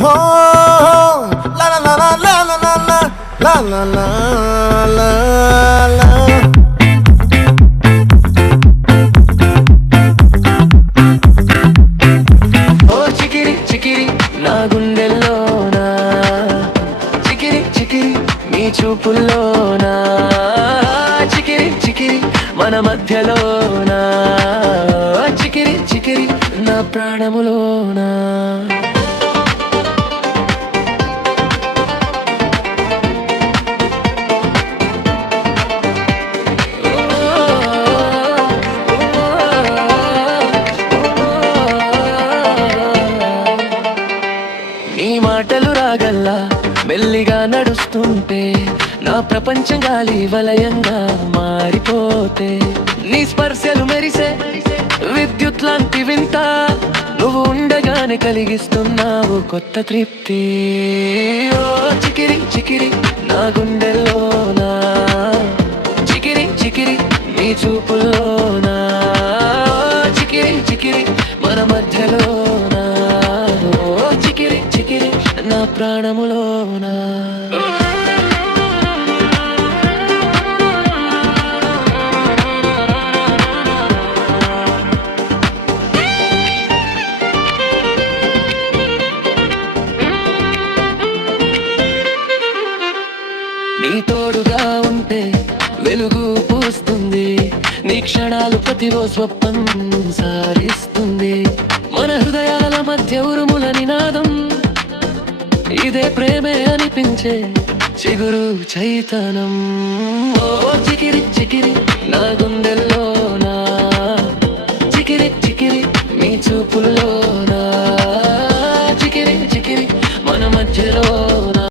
la la la la la la la la la la la la. ఓ చికిరి చికిరి నా గుండెల్లోనా, చికిరి చికిరి మీ చూపుల్లోనా, చికిరి చికిరి మన మధ్యలోనా, చికిరి చికిరి నా ప్రాణములోనా. నీ మాటలు రాగల్లా మెల్లిగా నడుస్తుంటే నా ప్రపంచం గాలి వలయంగా మారిపోతే, నీ స్పర్శలు మెరిసే విద్యుత్ లాంటి వింత, నువ్వు ఉండగానే కలిగిస్తున్నావు కొత్త తృప్తి. ఓ చికిరి చికిరి నా గుండెల్లోనా, చికిరి చికిరి నీ చూపుల్లోనా, చికిరి చికిరి మన మధ్యలోనా, చికిరి చికిరి నా ప్రాణములోనా. నీ తోడుగా ఉంటే వెలుగు పూస్తుంది, నీ క్షణాలు ప్రతివో స్వప్నం సారిస్తుంది, మన హృదయాల మధ్య ఉరుముల నినాదం ఇదే ప్రేమే అనిపించే చిగురు చైతనం. ఓ చికిరి చికిరి నా గుండెల్లోనా, చికిరి చికిరి మీ చూపుల్లోనా, చికిరి చికిరి మన మధ్యలో.